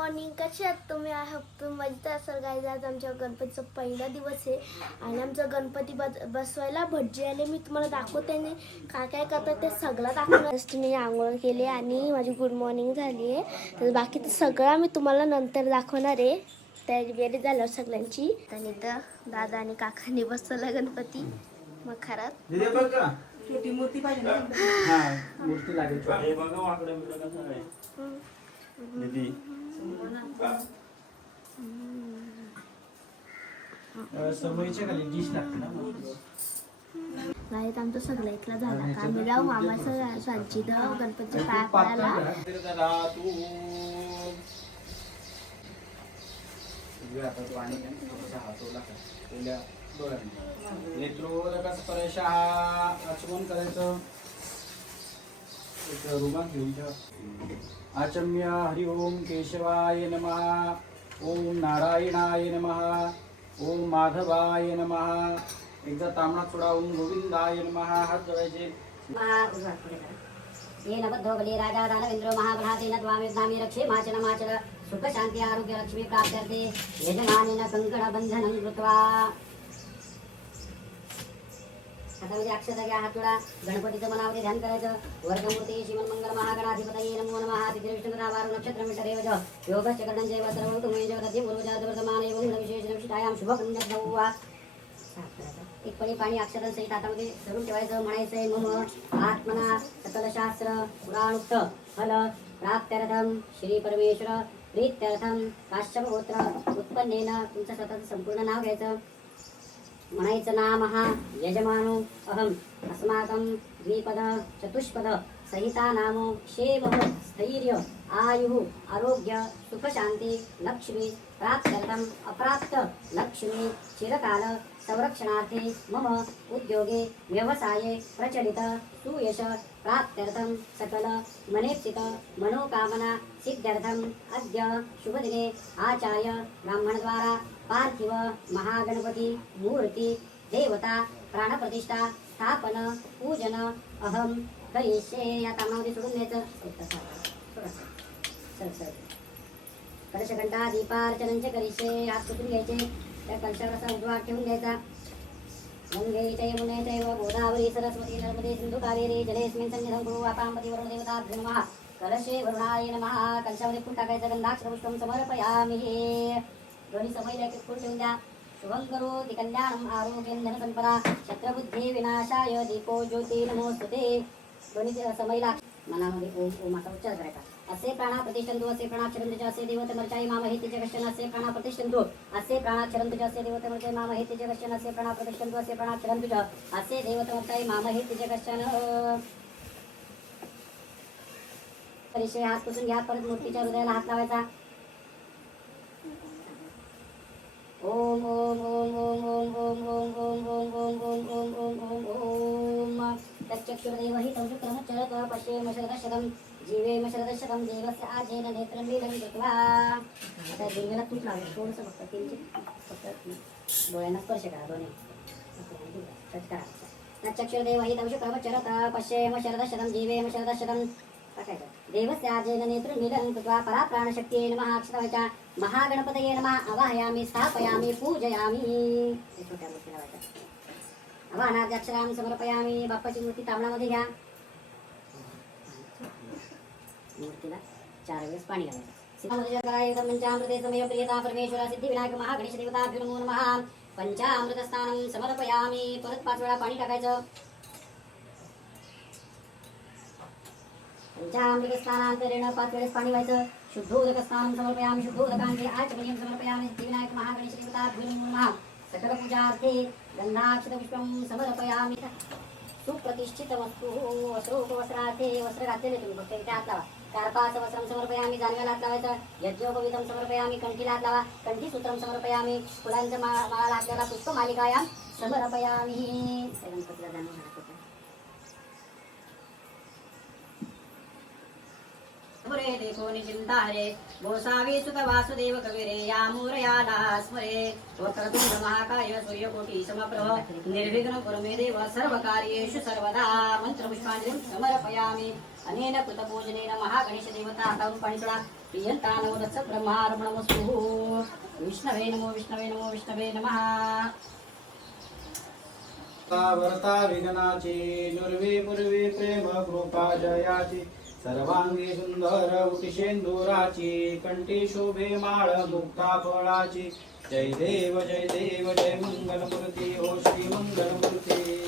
Morning कसे आहात तुम्ही? आय होप तुम्ही मजेत असाल. गाईज आज आमच्या गणपतीचा पहिला दिवस आहे आणि आमचा गणपती बस बसवायला भटजी आले. मी तुम्हाला दाखवते आणि काय काय करतात ते सगळं दाखवणार. Just मी आंघोळ केली आणि माझी गुड मॉर्निंग झाली आहे. तर बाकी सगळं मी तुम्हाला नंतर दाखवणार आहे. तयारी बियारी झाल्यावर सगळ्यांची. आणि तर दादा आणि काकांनी बसवला गणपती. मग खरात छोटी मूर्ती पाहिजे नाही खाली आमचं सगळं इथला झाला. का आम्ही जाऊ मामाचं सांची जाऊ गणपतीच्या पाया पडायला नेत्रोदकाच परेशा आचमन करायचं. एक रुमाल घेऊन ठेवा आचम्य हरि ओम केशवाय नमः ओम नारायणाय नमः ओम माधवाय नमः। एकदा तांबडा सोडा ओम गोविंदाय नमः हात जोडायचे. येन बद्धो बली राजा दानवेन्द्रो महाबलातेन त्वामिद्नामि रक्षे माचन माचल सुखशान्ति आरोग्य लक्ष्मी यजमानेन कंकण कृत्वा। आता म्हणजे अक्षता घ्या हात गणपतीचं मनामध्ये ध्यान करायचं. वर्गमूर्ती श्रीमन मंगल महागणाधिपतये नमो नमः. तिथे विष्णुरावार नक्षत्र मिठर च योगश्च जैव सर्व तुमे च तथे पूर्वजात एवं विशेष विशिष्टायां शुभ एक पळी पाणी अक्षरांसहित सहित हातामध्ये धरून ठेवायचं म्हणायचंय मम आत्मना सकलशास्त्र पुराणुक्त फल प्राप्त्यर्थम श्री परमेश्वर प्रीत्यर्थम काश्यपगोत्र उत्पन्नेन तुमचं स्वतःचं संपूर्ण नाव घ्यायचं. म्हणायचं नाम हा यजमानो अहम. अस्माकं द्विपद चतुष्पद सहिता नामो क्षेम स्थैर्य आयुः आरोग्य सुखशान्ति लक्ष्मी प्राप्त्यर्थम् अप्राप्त लक्ष्मी चिरकाल संरक्षणार्थे मम उद्योगे व्यवसाये प्रचलित सुयश प्राप्त्यर्थं सकल मनेप्सित मनोकामना सिद्ध्यर्थम् अद्य शुभदिने आचार्य ब्राह्मणद्वारा पार्थिव महागणपती मूर्ती देवता प्राणप्रतिष्ठा स्थापन पूजन अहम करिष्ये या कामामध्ये सोडून द्यायचं. कलशघंटा दीपार्चनंच करिष्ये हात कुठून घ्यायचे. त्या कलशावर असा उजवा ठेवून द्यायचा. गंगे चैमुने गोदावरी सरस्वती नर्मदे सिंधू कावेरी जलेस्मिन् सन्निधं कुरु अपाम्पति वरुणदेवताभ्यो नमः कलशे वरुणाय नमः. कलशामध्ये फूल टाकायचं गंधाक्षरपुष्पं समर्पयामि. दोन्ही समयला एक एक ठेवून द्या शुभं करोति कल्याणम् आरोग्यं धनसंपदा शत्रबुद्धी विनाशाय दीपो ज्योती नमोस्तुते दोन्ही समयला मनामध्ये ओम ओम असा उच्चार करायचा असे प्राणा प्रतिष्ठंतु असे प्राणाक्षरंतुचे असे देवते मर्चाई माम हे तिचे कशन असे प्राणा प्रतिष्ठंतु असे प्राणाक्षरंतुचे असे देवत मर्चाई माम हे तिचे कशन असे प्राणा प्रतिष्ठंतु असे प्राणाक्षरंतुचे असे देवत मर्चाई माम हे तिचे कशन परिचय हात पुसून घ्या. परत मूर्तीच्या हृदयाला हात लावायचा. ओम ओम ओम ओम ओम ओम ओम ओम ओम ओम ओम ओम ओम ओम ओम तच्चक्षुर्देव हि तं शुक्रमच्चरत पश्येम शरदशतं जीवेम शरदशतं देवस्य आजेन नेत्रं मीलं कृत्वा आता देवीला तूप लावायचं थोडंसं फक्त किंचित फक्त डोळ्यांना स्पर्श करा दोन्ही टच करा हि पश्येम शरदशतं जीवेम शरदशतं टाकायचं देवस्य आजेन नेत्रं मीलं कृत्वा पराप्राणशक्तिये नमः महागणपतये नमः। आवाहयामि स्थापयामि पूजयामि। हे छोट्या मूर्ती लावायच्या आवाहनार्थ अक्षरां समर्पयामि बाप्पाची मूर्ती तांबडामध्ये घ्या. मूर्तीला चार वेळेस पाणी घालायचं. पंचामृते समय प्रियता परमेश्वर सिद्धिविनायक महागणेश देवता नमो नमः पंचामृत स्नानं समर्पयामि परत पाच वेळा पाणी टाकायचं. पंचामृत स्नानांतरेण पाच वेळेस पाणी व्हायचं. शुद्धोदकस्नानं समर्पयामि शुद्धोदकाङ्गे आचमनीयं समर्पयामि। सिद्धिविनायक महागणेशदेवताभ्युन्मः सकलपूजार्थे गन्धाक्षतपुष्पं समर्पयामि। सुप्रतिष्ठितवस्तुः वस्त्रोपवस्त्रार्थे वस्त्र घातलेले तुम्ही फक्त इथे हात लावा वस्त्रं समर्पयामि जानव्याला हात लावायचं यज्ञोपवितं समर्पयामि कंठीला हात लावा समर्पयामि फुलांचं मा माळाला हात समर्पयामि। जाणून घालत होते स्मरे देखो निचिंता हरे गोसावी सुत वासुदेव कविरे या मोरयाला स्मरे वक्रतुंड महाकाय सूर्यकोटी समप्रभ निर्विघ्न कुरमे देव सर्व कार्येषु सर्वदा मंत्र पुष्पांजलिं समर्पयामि अनेन कृतपूजनेन महागणेश देवता हातावरून पाणी सोडा प्रियंतानवदत्स ब्रह्मार्पणमस्तु विष्णवे नमो विष्णवे नमो विष्णवे नमः वर्ता विघ्नाची नुर्वे पूर्वे प्रेम कृपा जयाची सर्वांगी सुंदर उटिशेंदुराची कंठी शोभे माळ मुक्ता फळाची. जय देव जय देव जय मंगलमूर्ती हो श्री मंगलमूर्ती.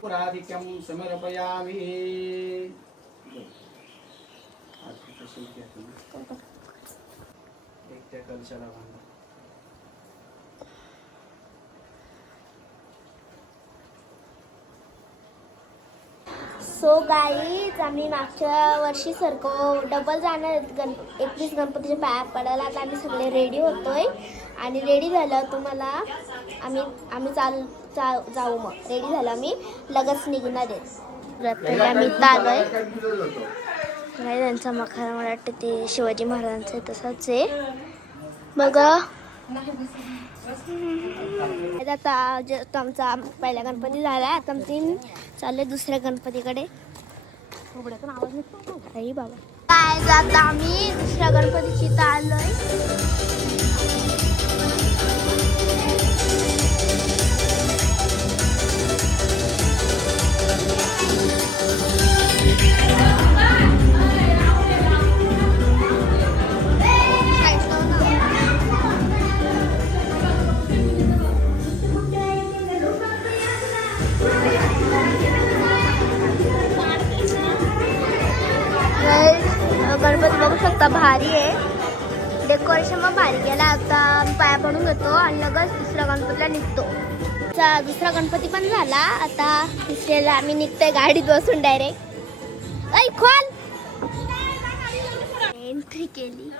पुराधिक्यं समर्पयामि। एक त्या कलशाला सो गाईज आम्ही मागच्या वर्षी सारखं डबल जाणार आहेत गण एकवीस गणपतीच्या पाया पडायला. आता आम्ही सगळे रेडी होतोय. आणि रेडी झालं तुम्हाला आम्ही आम्ही चाल चा जाऊ मग. रेडी झालं आम्ही लगेच निघणार आहेत मी इथं आलोय. नाही त्यांचा मखाना मला वाटतं ते शिवाजी महाराजांचं आहे तसंच आहे. बघा आता just आमचा पहिला गणपती झाला आता आमची चालले दुसऱ्या गणपतीकडे. बाबा. काय जात आम्ही दुसऱ्या गणपतीची चाललोय आलोय. दुसरा गणपतीला निघतो. दुसरा गणपती पण झाला. आता तिसऱ्याला आम्ही निघतोय गाडीत बसून डायरेक्ट ऐ खोल! एंट्री केली.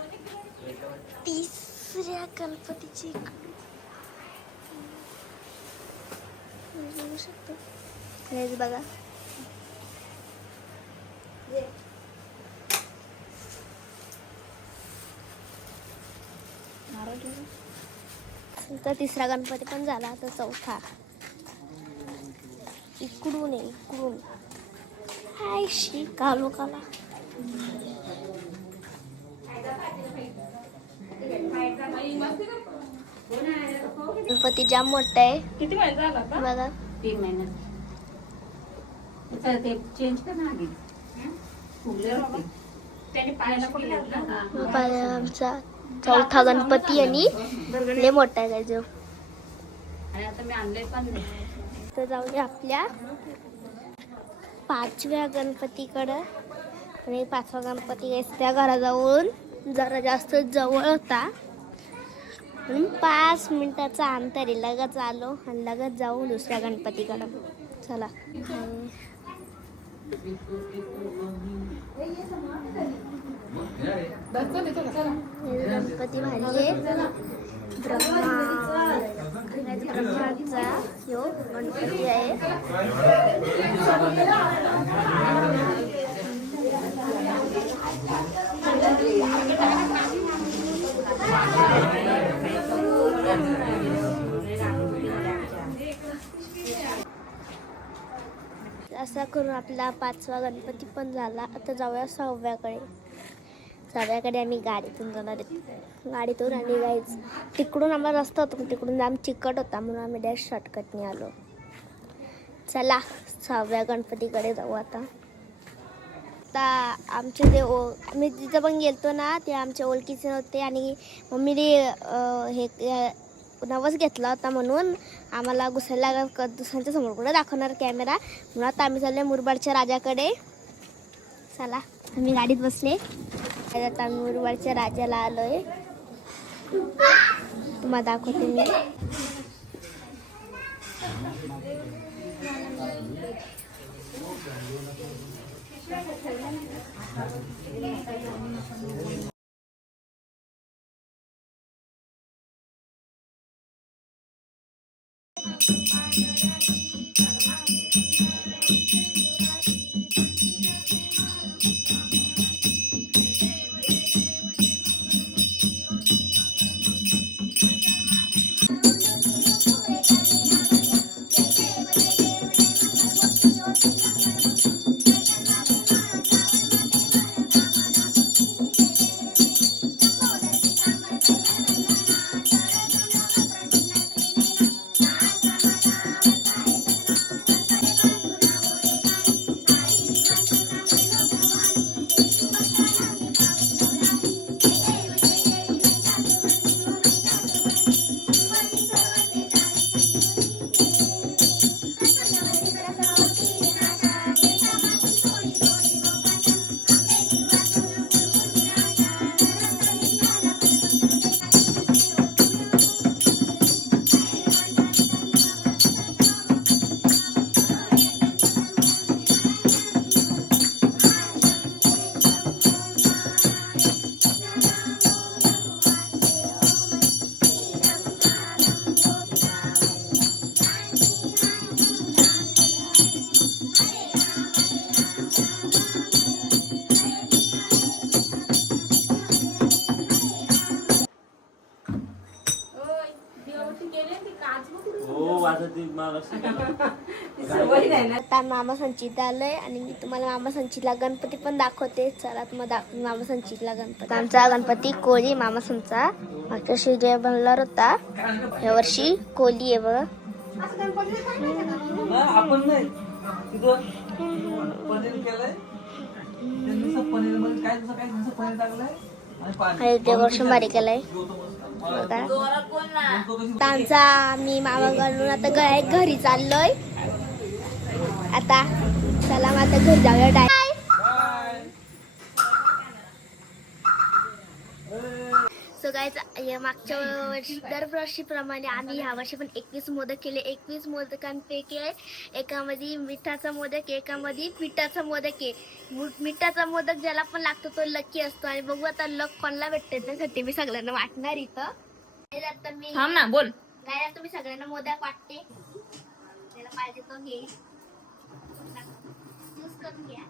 तिसऱ्या गणपतीची बघू. शकतो बघा तर तिसरा गणपती पण झाला आता चौथा. इकडून आहे इकडून. हाय शी कालो. काला गणपती जाम मोठा आहे. किती महिने झाला का बघा. तीन महिने. तर ते चेंज कर ना आधी. फुगले होते. त्याने पायाला आमचा चौथा गणपती आणि लय मोठा आहे जो आणि आता मी आणले पण. तर जाऊ दे आपल्या पाचव्या गणपतीकडं. आणि पाचवा गणपती आहे त्या घराजवळून जरा जास्त जवळ होता. म्हणून पाच मिनिटाचा अंतर आहे. लगेच आलो आणि लगेच जाऊ दुसऱ्या गणपतीकडं. चला. आणि हे गणपती भारी आहे ब्रह्मा ब्रह्माचा ह्यो गणपती आहे असा करून आपला पाचवा गणपती पण झाला. आता जाऊया सहाव्याकडे. सगळ्याकडे आम्ही गाडीतून जाणार गाडीतून आणि जायच. तिकडून आम्हाला रस्ता होता पण तिकडून जाम चिकट होता म्हणून आम्ही डायरेक्ट शॉर्टकटने आलो. चला सहाव्या गणपतीकडे जाऊ आता. आता आमचे जे ओ आम्ही जिथं पण गेलतो ना ते आमच्या ओळखीचे नव्हते आणि मम्मीने हे नवस घेतला होता म्हणून आम्हाला घुसायला क- दुसऱ्यांच्या समोर कुठं दाखवणार कॅमेरा म्हणून आता आम्ही चालले मुरबाडच्या राजाकडे. चला आम्ही गाडीत बसले. आता आम्ही मुरबाडच्या राजाला आलोय. तुम्हाला दाखवते मी. मामा संचित आलंय आणि मी तुम्हाला मामा संचितला गणपती पण दाखवते. चला तुम्हाला दा- मामा संचितला गणपती आमचा गणपती कोली मामा संचा. मागच्या वर्षी जय बनला होता. या वर्षी कोली आहे बघा. केलंय. आता आमचा मी मामा घालून आता घरी चाललोय आता चला मग आता घरी जाऊया डाय सो मागच्या वर्षी दरवर्षीप्रमाणे आम्ही ह्या वर्षी पण एकवीस मोदक केले. एकवीस मोदकांपैकी एकामध्ये मिठाचा मोदक एकामध्ये पिठाचा मोदक आहे. मिठाचा मोदक ज्याला पण लागतो तो लकी असतो. आणि बघू आता लक कोणाला भेटते त्यासाठी मी सगळ्यांना वाटणार इथं. आता मी ना बोल. तुम्ही सगळ्यांना मोदक वाटते. त्याला पाहिजे तो घे. करून घ्या.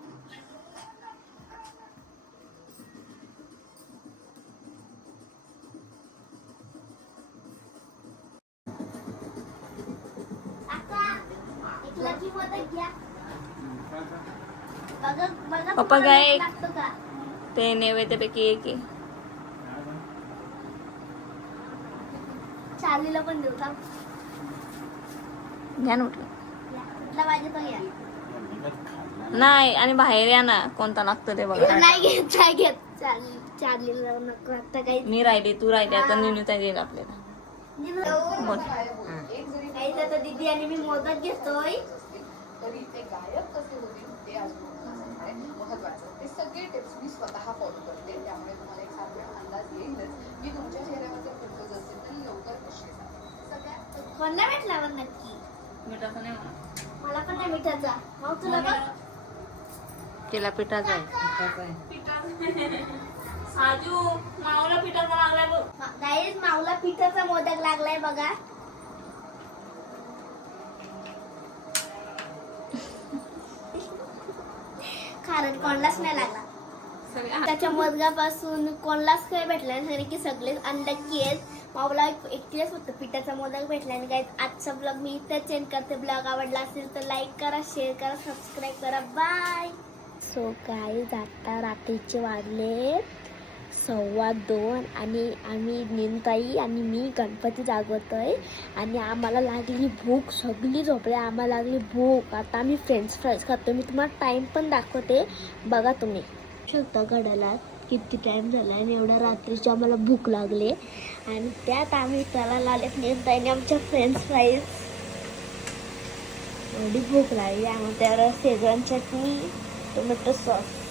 पप्पा काय ते नैवेद्यापैकी एक आहे. चालीला पण देऊ का घ्या ना कुठला पाहिजे तो घ्या. नाही आणि बाहेर या ना कोणता लागतो ते बघा. नाही घेत नाही घेत. नको आता काही. मी राहिले तू राहिले आता निन्यू येईल आपल्याला. बोल. काही आता दीदी आणि मी मोदक घेतोय. तरी ते गायक कसे होतील ते अजून महत्वाचं आहे. महत्वाचं ते सगळे टिप्स मी स्वतः फॉलो करते. त्यामुळे तुम्हाला एक साधारण अंदाज येईलच. की तुमच्या चेहऱ्यावरचे फोटोज असतील तर लवकर कसे सगळ्यात कोणला भेटला पण नक्की? मला पण नाही मिठाचा. मग तुला बघ केला पिठाच आहे. साजू माऊला पिठाचा लागलाय बघ. गाईज पिठाचा मोदक लागलाय बघा. कारण कोणलाच नाही लागला. त्याच्या मदगापासून कोणलाच काही भेटला नाही सगळे की सगळेच अंडक्की आहेत. माऊला एकटीच होत पिठाचा मोदक भेटला आणि काय आजचा ब्लॉग मी इथं चेंज करते. ब्लॉग आवडला असेल तर लाईक करा शेअर करा सबस्क्राईब करा. बाय सो गाईज आता रात्रीचे वाजले सव्वा दोन आणि आम्ही निमताई आणि मी गणपती जागवतो आहे आणि आम्हाला लागली भूक सगळी झोपली आम्हाला लागली भूक. आता आम्ही फ्रेंच फ्राईज खातो मी तुम्हाला टाईम पण दाखवते. बघा तुम्ही. शकता घडाला किती टाईम झाला आणि एवढ्या रात्रीची आम्हाला भूक लागली. आणि त्यात आम्ही त्याला लागले निमताईने आमच्या फ्रेंच फ्राईज एवढी भूक लागली. आम्ही त्यावर शेजवान चटणी Це.